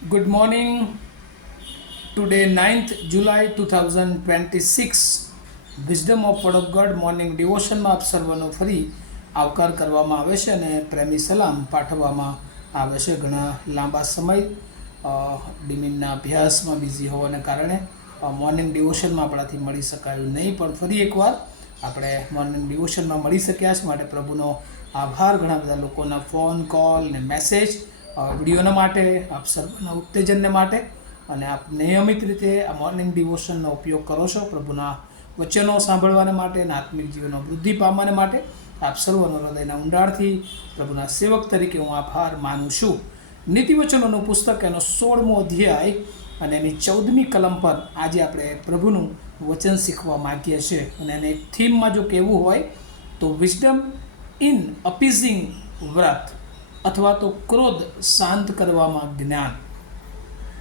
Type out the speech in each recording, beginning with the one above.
Good morning. Today, 9th July 2026. Wisdom of word of God morning ડિવોશનમાં આપ સર્વનો ફરી આવકાર કરવામાં આવે છે અને પ્રેમી સલામ પાઠવવામાં આવે છે. ઘણા લાંબા સમય ડિમિનના અભ્યાસમાં બિઝી હોવાને કારણે મોર્નિંગ ડિવોશનમાં આપણાથી મળી શકાયું નહીં, પણ ફરી એકવાર આપણે મોર્નિંગ ડિવોશનમાં મળી શક્યા છે, માટે પ્રભુનો આભાર. ઘણા બધા લોકોના ફોન કોલ ને મેસેજ વિડીયોના માટે, આપ સર્વના ઉત્તેજનને માટે, અને આપ નિયમિત રીતે આ મોર્નિંગ ડિવોશનનો ઉપયોગ કરો છો પ્રભુના વચનો સાંભળવાને માટે અને આત્મિક જીવનનો વૃદ્ધિ પામવાને માટે. આપ સર્વનો હૃદયના ઊંડાણથી પ્રભુના સેવક તરીકે હું આભાર માનું છું. નીતિવચનોનું પુસ્તક એનો 16મો અધ્યાય અને એની 14મી કલમ પર આજે આપણે પ્રભુનું વચન શીખવા માગીએ છીએ. અને એને એક થીમમાં જો કહેવું હોય તો વિઝડમ ઇન અપીઝિંગ વ્રત, અથવા તો ક્રોધ શાંત કરવામાં જ્ઞાન.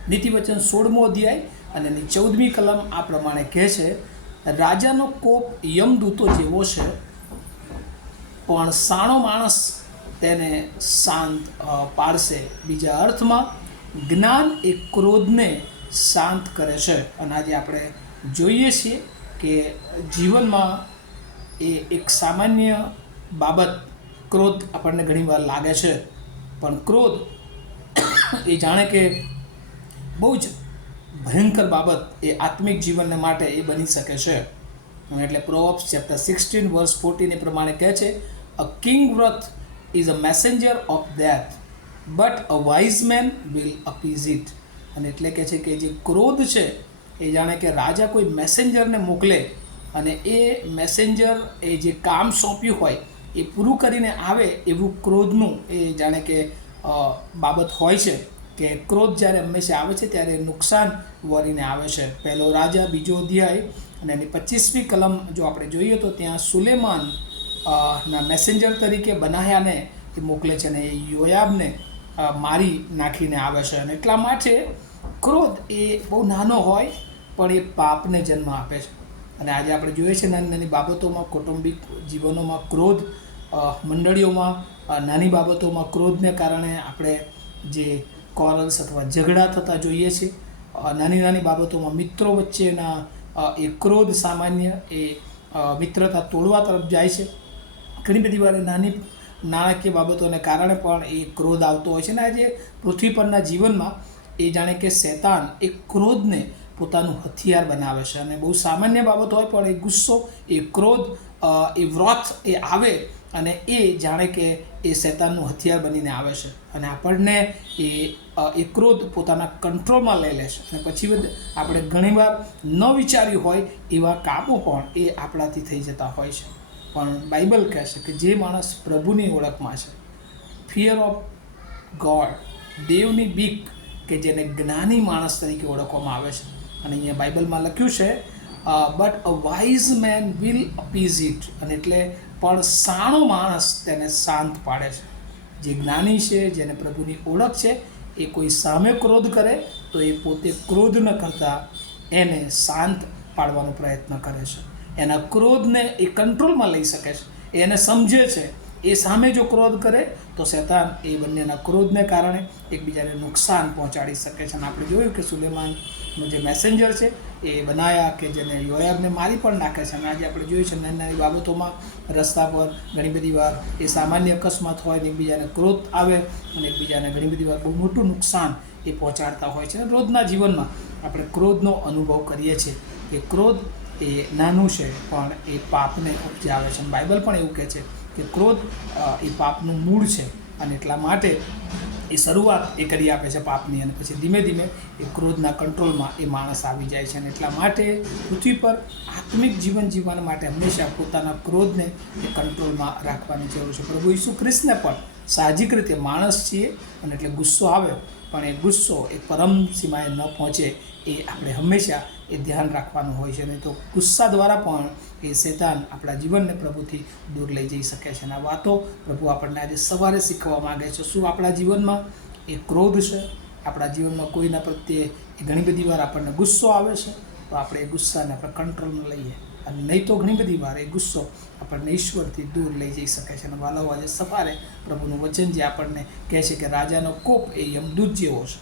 નીતિવચન 16મો અધ્યાય અને એની 14મી કલમ આ પ્રમાણે કહે છે, રાજાનો કોપ યમદૂતો જેવો છે, પણ સાણો માણસ તેને શાંત પાડશે. બીજા અર્થમાં જ્ઞાન એ ક્રોધને શાંત કરે છે. અને આજે આપણે જોઈએ છીએ કે જીવનમાં એ એક સામાન્ય બાબત ક્રોધ આપણને ઘણીવાર લાગે છે, પણ ક્રોધ એ જાણે કે બહુ જ ભયંકર બાબત એ આત્મિક જીવનને માટે એ બની શકે છે. એટલે પ્રોવર્બ્સ ચેપ્ટર 16 વર્સ 14 એ પ્રમાણે કહે છે, a king wrath is a messenger of death, but a wise man will appease it. અને એટલે કહે છે કે જે ક્રોધ છે એ જાણે કે રાજા કોઈ મેસેન્જરને મોકલે, અને એ મેસેન્જર એ જે કામ સોંપ્યું હોય એ પૂરું કરીને આવે, એવું ક્રોધનું એ જાણે કે બાબત હોય છે. કે ક્રોધ જ્યારે હંમેશા આવે છે ત્યારે નુકસાન વળીને આવે છે. પહેલો રાજા 2 અધ્યાય અને એની 25મી કલમ જો આપણે જોઈએ તો ત્યાં સુલેમાન ના મેસેન્જર તરીકે બનાહ્યાને એ મોકલે છે, અને એ યોયાબને મારી નાખીને આવે છે. અને એટલા માટે ક્રોધ એ બહુ નાનો હોય પણ એ પાપને જન્મ આપે છે. અને આજે આપણે જોઈએ છીએ નાની નાની બાબતોમાં, કૌટુંબિક જીવનોમાં ક્રોધ, મંડળીઓમાં નાની બાબતોમાં ક્રોધને કારણે આપણે જે કોરલ્સ અથવા ઝઘડા થતા જોઈએ છીએ. નાની નાની બાબતોમાં મિત્રો વચ્ચેના એ ક્રોધ સામાન્ય એ મિત્રતા તોડવા તરફ જાય છે. ઘણી બધી વાર નાની નાણાકીય બાબતોને કારણે પણ એ ક્રોધ આવતો હોય છે. અને આજે પૃથ્વી પરના જીવનમાં એ જાણે કે શૈતાન એ ક્રોધને પોતાનું હથિયાર બનાવે છે. અને બહુ સામાન્ય બાબત હોય પણ એ ગુસ્સો, એ ક્રોધ, એ વ્રત એ આવે અને એ જાણે કે એ શૈતાનનું હથિયાર બનીને આવે છે. અને આપણને એ ક્રોધ પોતાના કંટ્રોલમાં લઈ લે છે. અને પછી આપણે ઘણીવાર ન વિચાર્યું હોય એવા કામો પણ એ આપણાથી થઈ જતા હોય છે. પણ બાઇબલ કહે છે કે જે માણસ પ્રભુની ઓળખમાં છે, ફિયર ઓફ ગોડ, દેવની બીક, કે જેને જ્ઞાની માણસ તરીકે ઓળખવામાં આવે છે. અને અહીંયા બાઇબલમાં લખ્યું છે, but a wise man will appease it. અને એટલે પણ સાણો માણસ તેને શાંત પાડે છે. જે જ્ઞાની છે, જેને પ્રભુની ઓળખ છે, એ કોઈ સામે ક્રોધ કરે તો એ પોતે ક્રોધ ન કરતા એને શાંત પાડવાનો પ્રયત્ન કરે છે. એના ક્રોધને એ કંટ્રોલમાં લઈ શકે છે. એને સમજે છે એ સામે જો ક્રોધ કરે તો શૈતાન એ બંનેના ક્રોધને કારણે એકબીજાને નુકસાન પહોંચાડી શકે છે. અને આપણે જોયું કે સુલેમાનનું જે મેસેન્જર છે એ બનાયા કે જેને યોયાબને મારી પણ નાખે છે. અને આજે આપણે જોયું છે નાની નાની બાબતોમાં રસ્તા પર ઘણી બધી વાર એ સામાન્ય અકસ્માત હોય ને એકબીજાને ક્રોધ આવે અને એકબીજાને ઘણી બધી વાર બહુ મોટું નુકસાન એ પહોંચાડતા હોય છે. અને રોજના જીવનમાં આપણે ક્રોધનો અનુભવ કરીએ છીએ કે ક્રોધ એ નાનું છે પણ એ પાપને ઉપજાવે છે. બાઇબલ પણ એવું કહે છે કે ક્રોધ એ પાપનું મૂળ છે. અને એટલા માટે એ શરૂઆત એ કરી આપે છે પાપની, અને પછી ધીમે ધીમે એ ક્રોધના કંટ્રોલમાં એ માણસ આવી જાય છે. અને એટલા માટે પૃથ્વી પર આત્મિક જીવન જીવવા માટે હંમેશા પોતાના ક્રોધને એ કંટ્રોલમાં રાખવાની જરૂર છે. પ્રભુ ઈસુ ખ્રિસ્તને પણ સાહજિક રીતે માણસ છીએ, અને એટલે ગુસ્સો આવે પણ એ ગુસ્સો એ પરમ સીમાએ ન પહોંચે એ આપણે હંમેશા એ ધ્યાન રાખવાનું હોય છે. નહીં તો ગુસ્સા દ્વારા પણ એ શૈતાન આપણા જીવનને પ્રભુથી દૂર લઈ જઈ શકે છે. અને આ વાતો પ્રભુ આપણને આજે સવારે શીખવા માગે છે. શું આપણા જીવનમાં એ ક્રોધ છે? આપણા જીવનમાં કોઈના પ્રત્યે એ ઘણી બધી વાર આપણને ગુસ્સો આવે છે, તો આપણે એ ગુસ્સાને આપણે કંટ્રોલમાં લઈએ. અને નહીં તો ઘણી બધી વાર એ ગુસ્સો આપણને ઈશ્વરથી દૂર લઈ જઈ શકે છે. અને વાલાઓ, આજે સવારે પ્રભુનું વચન જે આપણને કહે છે કે રાજાનો કોપ એ યમદૂત જેવો છે,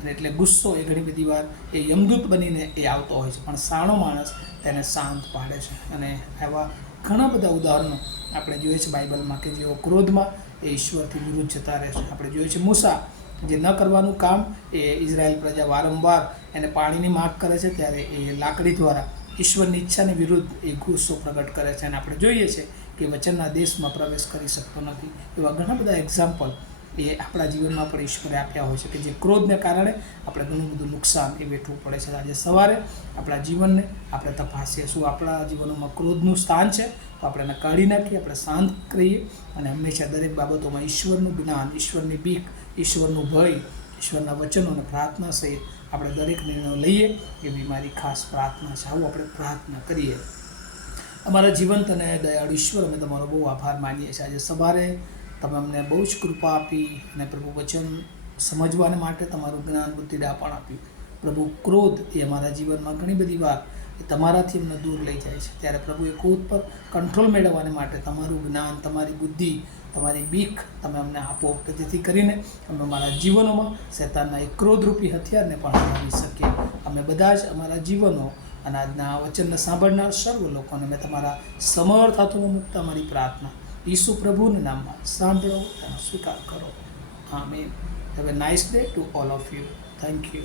અને એટલે ગુસ્સો એ ઘણી બધી વાર એ યમદૂત બનીને એ આવતો હોય છે, પણ સાણો માણસ તેને શાંત પાડે છે. અને આવા ઘણા બધા ઉદાહરણો આપણે જોઈએ છે બાઇબલમાં કે જેઓ ક્રોધમાં એ ઈશ્વરથી વિરુદ્ધ જતા રહે છે. આપણે જોઈએ છે મૂસા, જે ન કરવાનું કામ એ ઇઝરાયલ પ્રજા વારંવાર એને પાણીની માગ કરે છે, ત્યારે એ લાકડી દ્વારા ઈશ્વરની ઈચ્છાની વિરુદ્ધ એ ગુસ્સો પ્રગટ કરે છે. અને આપણે જોઈએ છીએ કે વચનના દેશમાં પ્રવેશ કરી શકતો નથી. એવા ઘણા બધા એક્ઝામ્પલ એ આપણા જીવનમાં પણ ઈશ્વરે આપ્યા હોય છે કે જે ક્રોધને કારણે આપણે ઘણું બધું નુકસાન એ વેઠવું પડે છે. આજે સવારે આપણા જીવનને આપણે તપાસીએ, શું આપણા જીવનોમાં ક્રોધનું સ્થાન છે તો આપણે એને કાઢી નાખીએ, આપણે શાંત કરીએ અને હંમેશા દરેક બાબતોમાં ઈશ્વરનું જ્ઞાન, ઈશ્વરની બીક, ઈશ્વરનું ભય, ઈશ્વરના વચનો અને પ્રાર્થના સહિત આપણે દરેક નિર્ણયો લઈએ એવી મારી ખાસ પ્રાર્થના છે. આવું આપણે પ્રાર્થના કરીએ. અમારા જીવંત અને દયાળુ ઈશ્વર, અમે તમારો બહુ આભાર માનીએ છીએ. આજે સવારે તમે અમને બહુ જ કૃપા આપી અને પ્રભુ વચન સમજવાને માટે તમારું જ્ઞાન, બુદ્ધિ, ડાપણ આપ્યું. પ્રભુ, ક્રોધ એ અમારા જીવનમાં ઘણી બધી વાર એ તમારાથી અમને દૂર લઈ જાય છે. ત્યારે પ્રભુ એ ક્રોધ પર કંટ્રોલ મેળવવાને માટે તમારું જ્ઞાન, તમારી બુદ્ધિ, તમારી બીક તમે અમને આપો કે જેથી કરીને અમે અમારા જીવનોમાં શૈતાનના એક ક્રોધરૂપી હથિયારને પણ હરાવી શકીએ. અમે બધા જ અમારા જીવનો અને આજના વચનને સાંભળનાર સર્વ લોકોને મેં તમારા સમર્થ હાથોમાં મૂકતા મારી પ્રાર્થના ઈસુ પ્રભુના નામમાં સાંભળો અને સ્વીકાર કરો. આમીન. Have a nice day to all of you. Thank you.